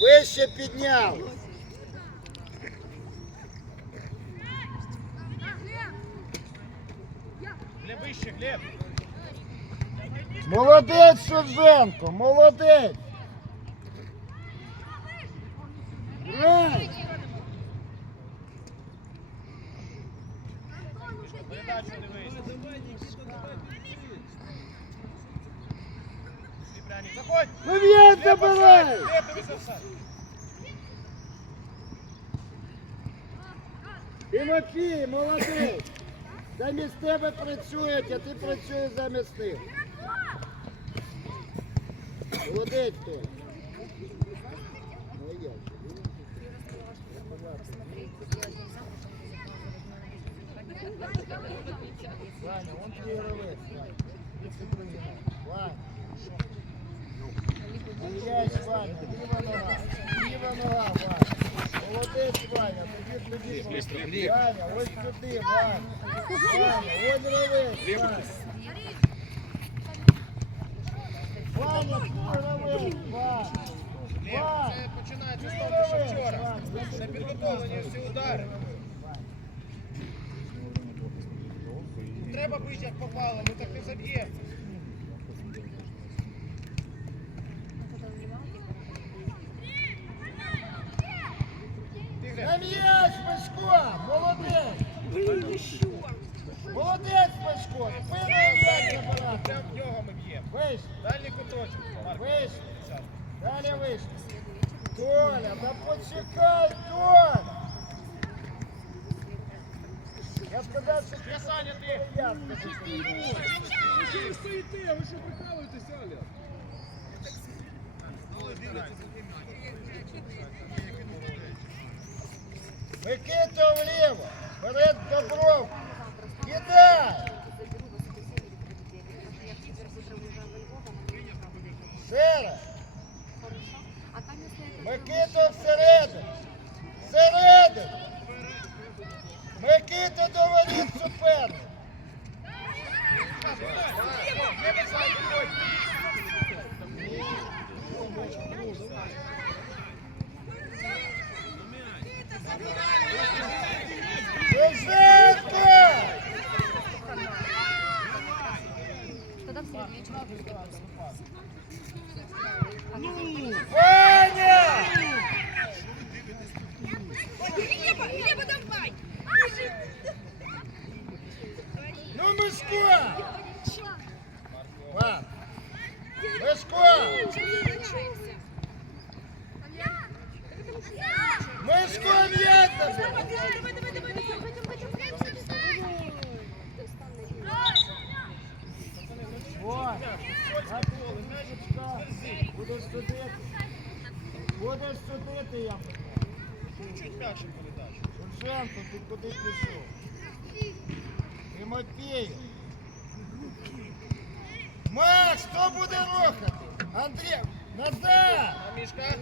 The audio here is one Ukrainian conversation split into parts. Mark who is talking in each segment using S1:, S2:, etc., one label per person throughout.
S1: Вище підняв. Молодець, Шевченко, молодець. Грай.
S2: Передачу дивись. Сліпляник, заходь.
S1: Ну м'яч
S2: Глеб, офсайд.
S1: забирай.
S2: Глеб, дивись офсайд.
S1: Тимофій, молодець. Замість тебе працюють, а ти працюєш замість них. Молодець він Ваня, он гравець, Ваня. Молодець, Ваня, тоді тобі. Ваня, ось сюди, Ваня. Ось гравець, Ваня. Ваня,
S2: починається з того, що всі удари. Треба бити, як попало, ми так не заб'ємо. Ти, Глеб,
S1: На м'яч, Пашко, молодець. Молодець, Пашко, спиною м'яч забирати.
S2: прям в нього ми б'ємо.
S1: Вийшли,
S2: Дальній куточок.
S1: Вийшли. Далі вийшли. Толя, да почекай, Толя. Я сказав, що ти
S2: Саня, ти.
S1: я скажу.
S3: Ви стоїте, ви що прикалуєтеся, Аля?
S1: Микита вліво, вперед Добров. Кидай. Сера. Микита всередину. Всередину. Микита до воріт суперник. Шевченко!
S4: Тогда в среднем
S1: Будеш судити. Будеш судити.
S2: Чуть м'якше передачу.
S1: Шевченко, ти куди буде рухати? Андрій, назад!
S2: А Мішка?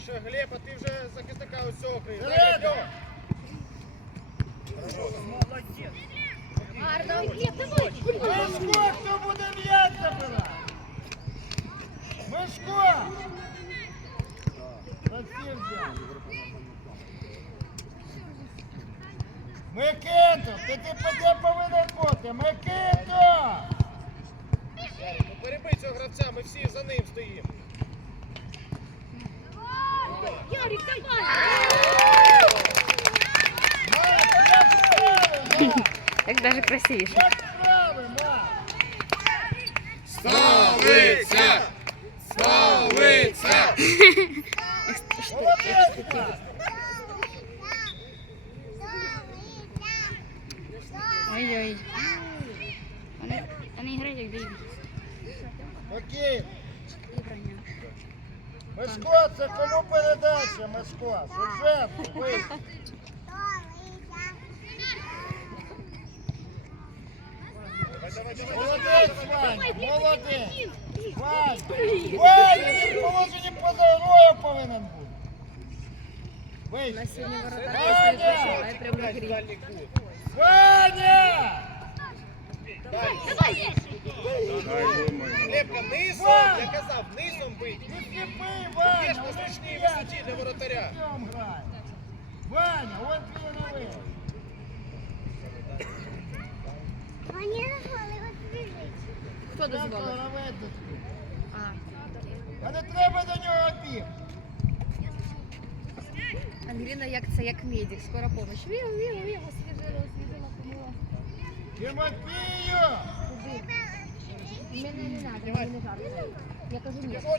S2: Лівіше. Глеб, а ти вже захисника цього криєш.
S1: Вперед!
S4: Гарно, Глеб, давай!
S1: Мишко, хто буде м'яч забирати? Мишко! Микито, ти, ти повинен бути? Микито!
S2: Перебий цього гравця, ми всі за ним стоїмо.
S4: Ярик, давай!
S5: Так даже красивіше.
S3: Столиця! Столиця!
S5: Ой-ой. Вони, грають як диві.
S1: Окей. Мишко, це кому передача, Мишко? Шевченко, вийшли.
S2: Давай, давай, давай.
S1: Молодець, Вань, молодець. Вань, Вань, він в положенні поза героєм повинен бути. Вийшли. Ваня!
S2: Прям на дальній кут.
S1: Ваня!
S4: Давай!
S2: Глебка, низом,
S1: Вань!
S2: я казав, низом бий. сліпий.
S1: Ти сліпий,
S2: Є ж
S1: Ваня,
S2: на зручній висоті для воротаря.
S1: Прийом грає. Ваня, ось твій новий.
S4: Хто дозволив?
S1: Гравець тут.
S4: А,
S1: А не треба до нього біг.
S4: Ангеліна як це, як медик, скора помощь. Віл, віл, віл, освіжила, освіжила, помила.
S1: Тимофію!
S4: Мене не надо, мені не жарко. Я кажу ні.
S2: Ну.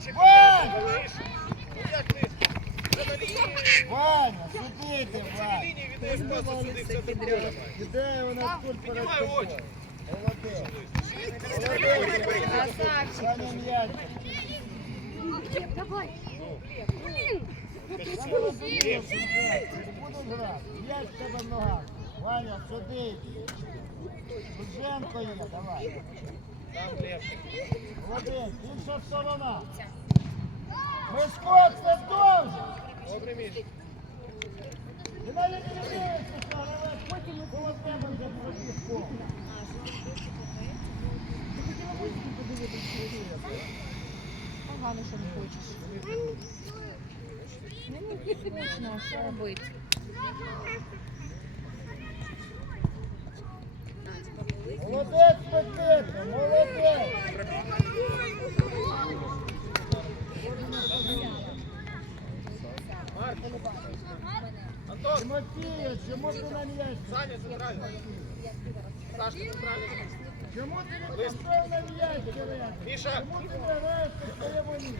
S1: Ваня, сюди ти,
S2: На
S1: Ваня.
S2: сюди, футболом.
S1: Іде нас тут перед
S2: Піднімай очі.
S1: Молодець.
S4: Красавчик.
S1: Ваня м'яч.
S4: Давай.
S1: Я не розумію, що грати. Буду грати. М'яч в тебе в ногах. Ваня, сюди. Шевченко є, давай. Молодець, інша сторона. Мишко, це не тебе вже пробіг пол.
S4: Погано, що не хочеш. Ну, скучно, що робити?
S1: Молодець, Петро, молодець.
S2: Марк. Антон,
S1: Тимофію, чому ти на м'яч?
S2: Саня центрально. Сашка центрально.
S1: Чому ти не пішов на м'яч, Кирило?
S2: Міша.
S1: Чому ти не граєш на своєму місці?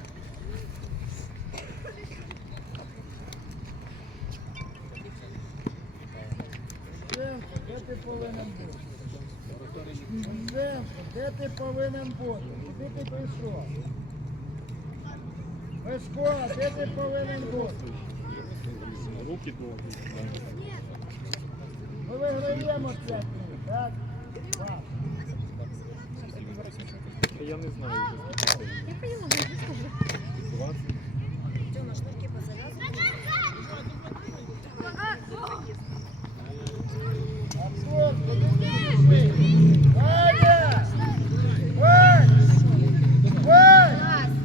S1: Шевченко, де ти повинен бути? Шевченко, де ти повинен бути? Куди ти прийшов? Мишко, де ти повинен бути?
S3: Руки довгі.
S1: Ми виграємо 5 хвилин, так? Так.
S3: Я не знаю.
S4: Я поняла, не скажи.
S3: 20.
S1: Антон, куди ти пішли? Ваня! Вань! Вань!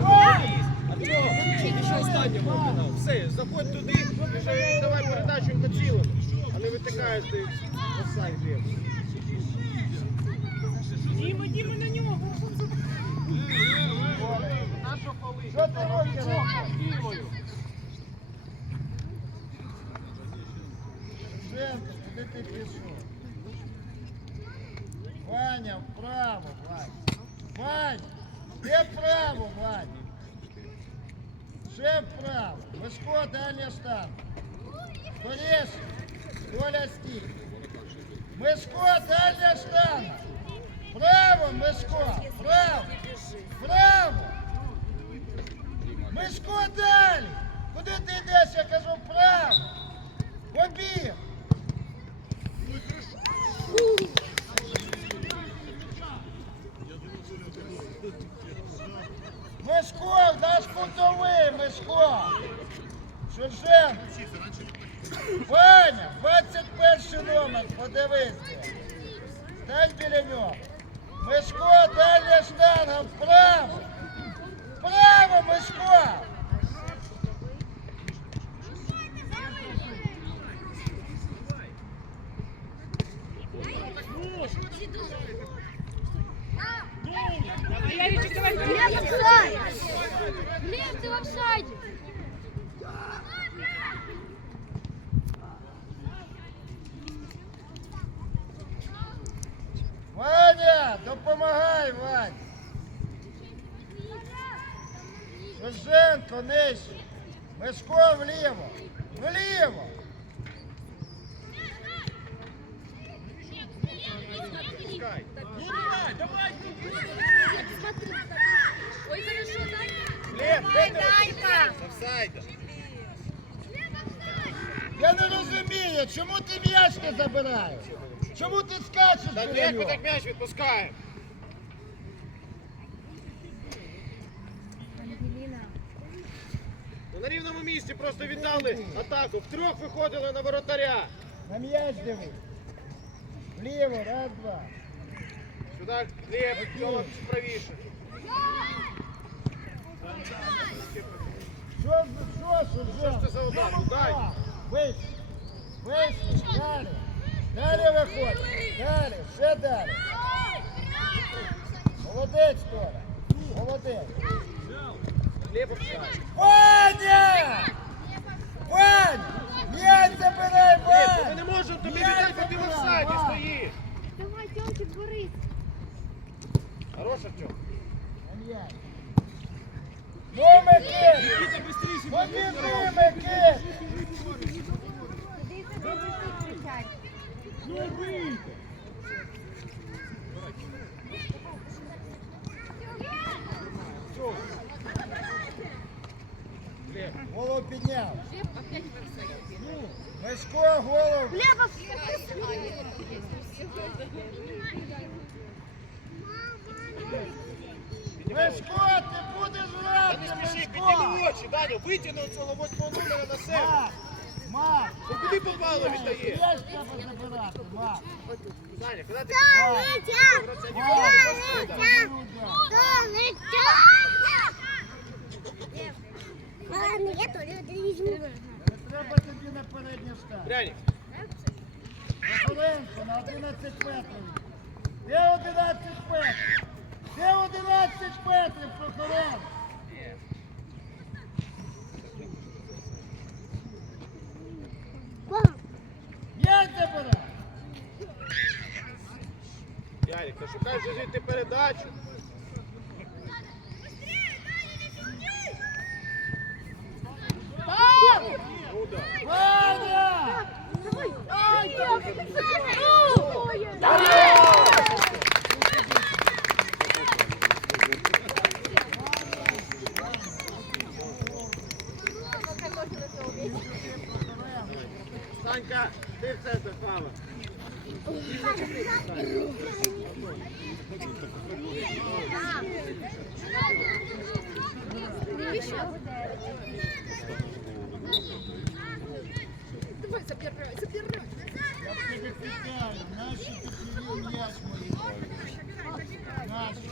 S1: Вань!
S2: Артем, ще останнього обігнав. Все, заходь туди, давай передачу на цілому. А не витикаєш ти в офсайд Глеб.
S1: Що ти робиш? Женко, куди ти пішов? Ваня, вправо, Ваня. Ваня, де вправо, Ваня? Ще вправо. Мишко, дальня штанга. Борис, Коля стій. Мишко, дальня штанга. Право, Мишко, право. Право. Мишко далі! Куди ти йдеш? Я кажу право! Побіг! Мишко, наш кутовий, Мишко! Шевчен! Ваня, 21 номер, подивися! Стань біля нього! Мишко, дальня штанга, вправо! Право, Мишко!
S4: Глеб, офсайд! Глеб, ты в офсайде!
S1: Ваня, допомагай, Вань! Шевченко, нижче! Мишко вліво! Вліво!
S4: Ой, хорошо, дай!
S1: Я не розумію, чому ти м'яч не забираєш? Чому ти скачеш
S2: Та
S1: біля
S2: Глеб, ми
S1: нього?
S2: так м'яч відпускаємо. Ну, на рівному місці просто віддали атаку. Втрьох виходили на воротаря.
S1: На м'яч дивись. Вліво, раз, два.
S2: Сюди Глеб, Тьома, правіше.
S1: Що ж, що ж,
S2: Що ж це за удар? Ну дай.
S1: Вийшли. Вийшли. Далі. Далі виходь. Далі. Ще далі. Молодець, Толя. Молодець.
S2: Глеб, обширай.
S1: Ваня! Вань! М'яч забирай,
S2: Глеб, ми
S1: Вань!
S2: не можемо тобі
S1: Я
S2: віддати, ти в
S1: забираю,
S2: офсайді
S1: Вань.
S2: стоїш.
S4: Давай, Тьомчик, борись.
S2: Хорош, Артем.
S1: М'яч. Ну, Микит! Голову підняв. Мишко, голову. Мишко, ти будеш грати,
S2: не спіши,
S1: Мишко!
S2: підніми очі, Даню, витягнув цього восьмого номера на себе.
S1: Ма, ма,
S2: Ну куди попало віддає?
S1: я ж тебе забирати, ма.
S2: Даня, коли ти гравця ніколи не передаш.
S1: Не треба тобі на переднє штат.
S2: Пряник,
S1: на 11 метрів. Де 11 метрів? Де 11 метрів, Прохоренко? М'яч забирай.
S2: Ярик, звідти передачу. Ну да.
S1: Ваня!
S2: Санька, ти в центр права.
S1: Я тебе питаю, наші підвели м'яч мої. Наші.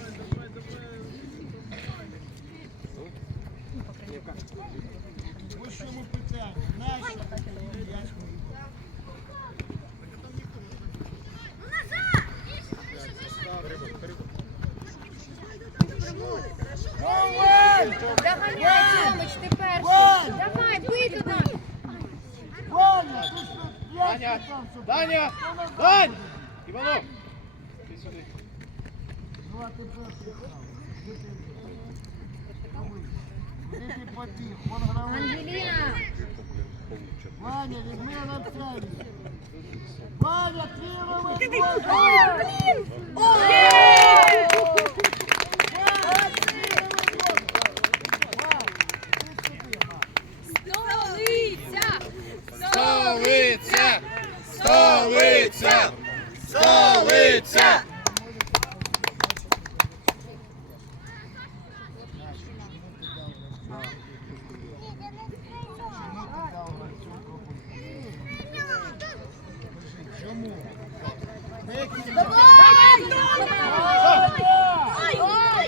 S1: Ось що ми питаємо. Наші підвели м'яч мої. Ну, Вань!
S4: Доганяй, Тьомич, ти перший.
S1: Вань!
S4: Давай, бий туди.
S1: Ваня, ти що,
S2: Даня,
S1: м'яч там, що
S2: Даня,
S1: Хто назад
S2: Дань!
S1: буде?
S2: Іванов! Ти сюди.
S1: Ну, а ти перший грав. Де ти був? Де ти побіг? Вон гравець.
S4: Ангеліна.
S1: Ваня, візьми гравця. Ваня, твій гравець.
S6: Столиця! Столиця! Столиця!
S1: Чому?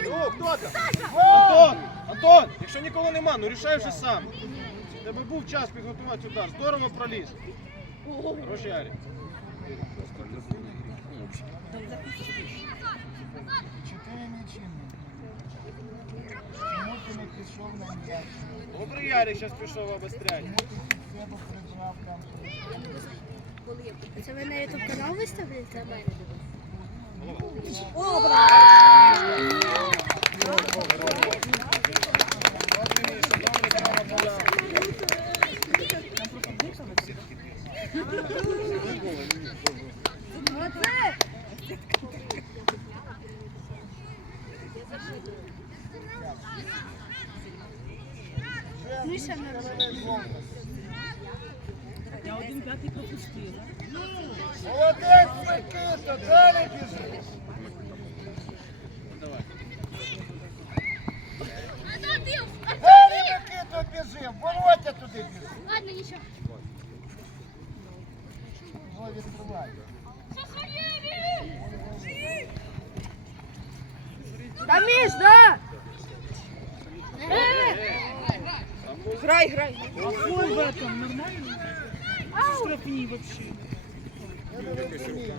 S2: Ну, хто там? Антон! Антон! Якщо нікого нема, ну рішай вже сам. У Тебе був час підготувати удар. Здорово проліз. Ярик.
S1: Чотири м'ячі. Чому ти не пішов на м'яч?
S2: Добрий Ярик зараз пішов обострять.
S1: Чому ти себе прибрав там?
S4: Це ви на ютуб канал виставляєте?
S1: Міша
S7: Я один п'ятий пропустила.
S1: Молодець, Микита, далі біжи. Далі, Микита, біжи, Володя туди біжи.
S4: Ладно, нічого.
S1: Во, відкривай.
S4: Та Міш, да!
S7: Грай, грай. А фол в этом нормально? Штрафні вообще.
S1: Я не розумію.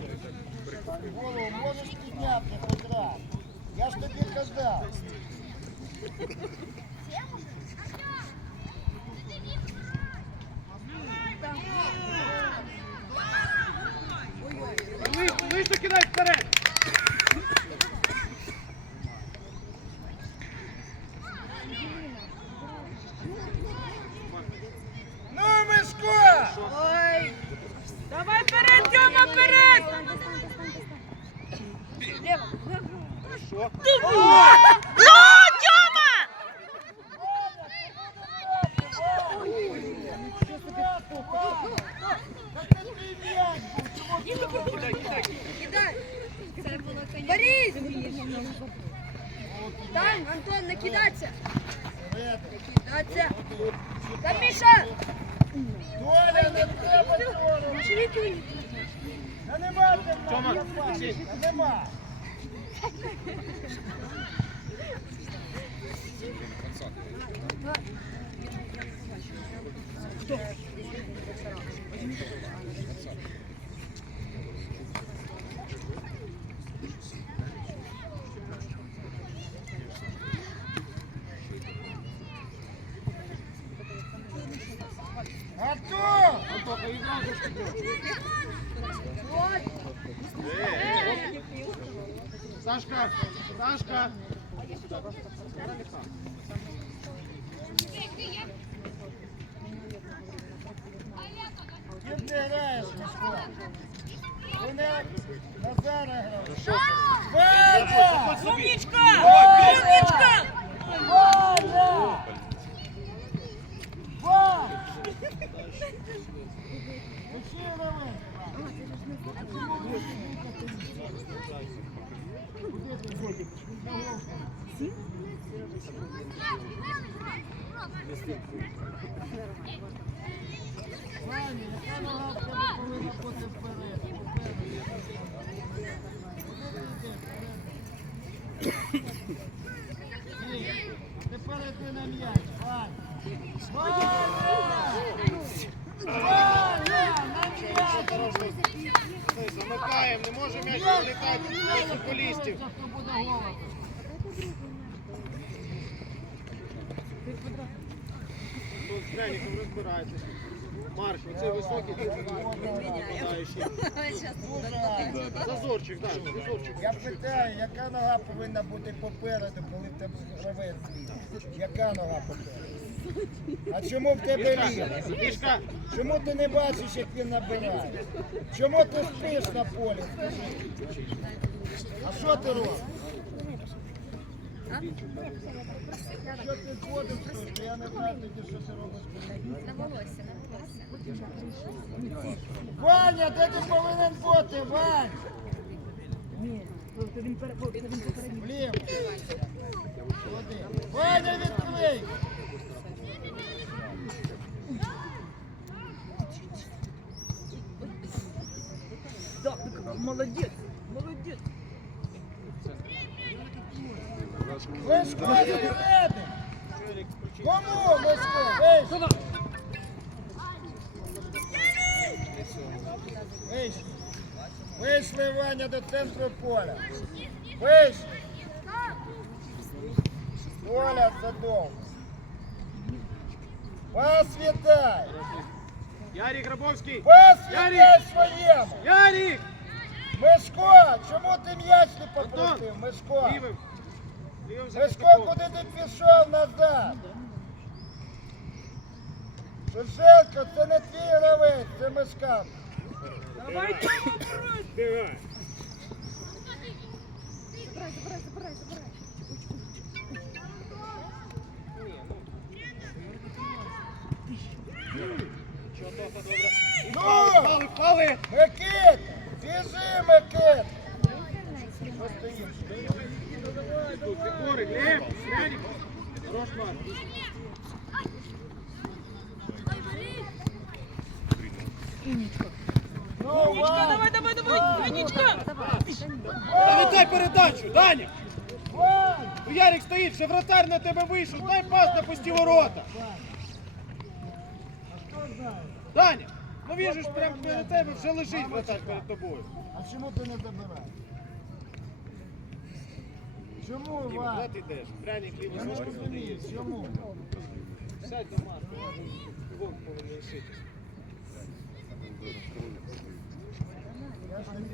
S1: Голову можеш підняти хоч раз. Я ж тобі казав.
S2: Вище кидай вперед!
S1: Ну, Мишко!
S7: Давай вперед, Тьома, вперед!
S2: Хорошо.
S4: Борис! Там, Антон, накидаться! Накидаться! Там, Міша!
S1: Толя, не треба цього! Та нема в тебе
S2: Тьома,
S1: я бачу.
S2: Олексій.
S1: Та нема! Артур!
S7: Умничка! Умничка!
S1: Ваня! Ваня! Пиши равен. Ваня,
S2: може м'яч вилітати до футболістів. Тут з Греніком розбирайтесь. Марк, оцей високий, ти нападаючий. Зазорчик, так, зазорчик.
S1: Я питаю, яка нога повинна бути попереду, коли в тебе гравець? Яка нога попереду? А чому в тебе?
S2: Мішка,
S1: Чому ти не бачиш, як він набирає? Чому ти спиш на полі? А що ти робиш? Що ти ходиш тут? Я не знаю тоді, що ти робиш.
S4: На волосся, на волосся.
S1: Ваня, де ти повинен бути, Вань?
S7: Ні, він попередній.
S1: Ваня, відкрий!
S7: Да, молодець, молодець.
S1: Вишко, відведи! Кому, поля. Вийшли! Поля задовго. Вас вітай!
S2: Ярик Грабовський.
S1: Вас вітай своєму!
S2: Ярик!
S1: Мишко, чому ти м'яч не попросив? Мишко!
S2: Лівим. Лівим
S1: Мишко, куди ти пішов назад? Шевченко, це не твій гравець, це Мишка.
S7: Давай, Тьома, брось!
S1: Ну,
S2: Пали, пали!
S1: Микит, біжи, Микит. Вань,
S7: давай, давай, давай, Ванечка!
S2: Дай передачу, Даня! Ну, Ярик стоїть, вже вратар на тебе вийшов. Дай пас на пусті ворота. Даня, ну він же ж прямо перед тебе вже лежить вратар перед тобою.
S1: А чому ти не добираєш? Чому,
S2: Діма,
S1: Вань?
S2: куди ти йдеш? Пряник ліву
S1: Я не
S2: ножку
S1: розумію, чому?
S2: Сядь до Марка. Вовк повинен лишитись.
S1: Я ж вони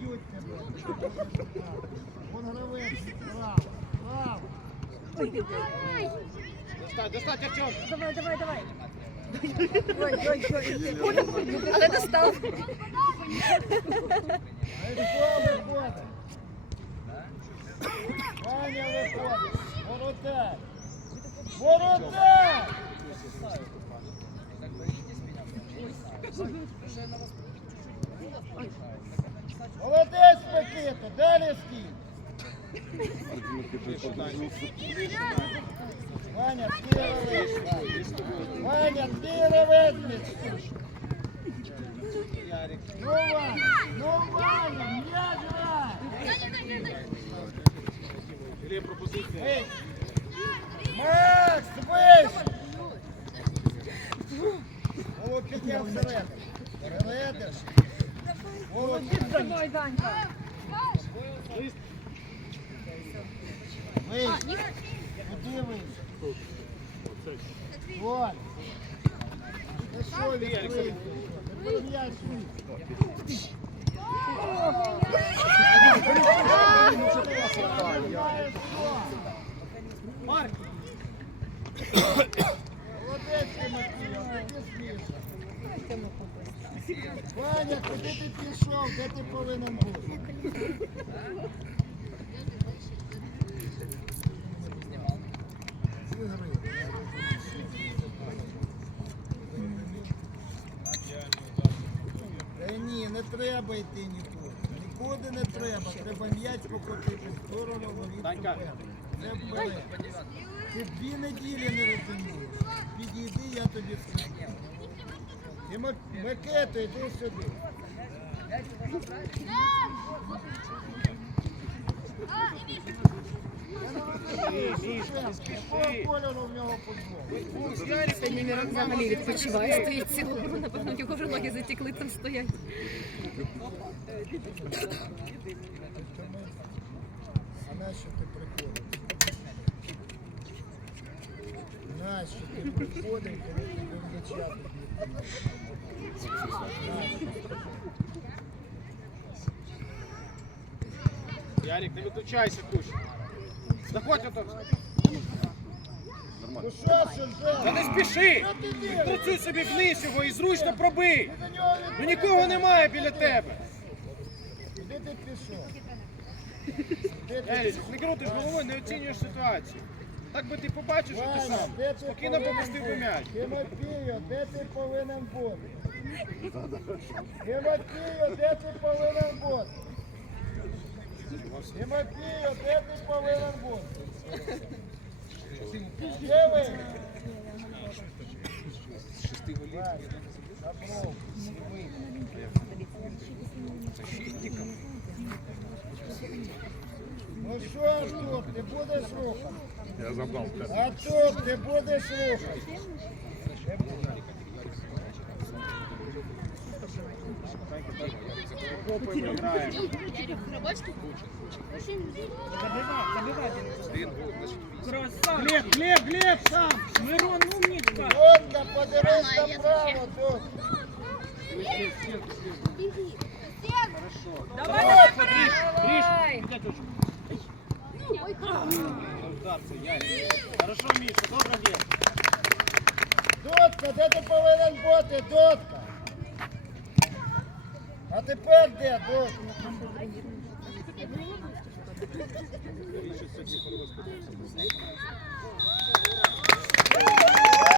S1: б'ють тебе. Вон гравець, право, право.
S2: Достать, достать, Артем.
S7: Давай, давай, давай.
S4: Але достав.
S1: Ваня виходить. Воротар. Воротар! Молодець, Микито, далі стій. Ваня, ти ревеш. Ваня, ти ревеш.
S2: Ярик.
S1: Ну, Ваня, ну, Ваня, м'яч грай.
S2: Ілля пропозиція.
S1: Ей! Макс, вище! Вова підняв всередину. Переведеш. Вова підняв.
S7: Давай, Данька.
S1: Вище. Куди вище? Вон.
S2: Марк,
S1: Молодець, Тимофій, ти. Ваня, куди ти пішов? Де ти повинен бути? З ігри. Та ні, не треба йти нікуди. Нікуди не треба. Треба м'яч покотити в сторону. Вперед. Ти дві неділі не розумієш. Підійди, я тобі скажу. І Мак- Макето, йди сюди. А нащо ти приходиш? Нащо ти приходиш, коли тебе м'яча
S2: Ярик, не виключайся, Куш. Заходь отак.
S1: Ну що ж
S2: Та не спіши! Працюй собі вниз його і зручно пробий! Ну нікого немає біля тебе!
S1: Куди ти пішов?
S2: Ярик, не крутиш головою, не оцінюєш ситуацію. Так би ти побачив, що ти сам. Спокійно
S1: повинен
S2: пропустив би м'яч.
S1: Тимофію, де ти повинен бути? Тимофію, де ти повинен бути? Тимофію, де ти повинен бути? Де ви? Ваня, Добров, Сівий. Ну що, Артур, ти будеш рухати?
S6: Я забрал.
S1: Артур, ти будеш рухати?
S2: Глеб, Глеб, Глеб, сам!
S7: Мирон умничка.
S1: Донька, подивись направо, донька.
S7: Давай, давай,
S2: Гриш, Удар це, Ярик. Хорошо, Міша, добре діє.
S1: Дотка, де ти повинен бути, дотка? А тепер де,
S2: сьогодні хорош.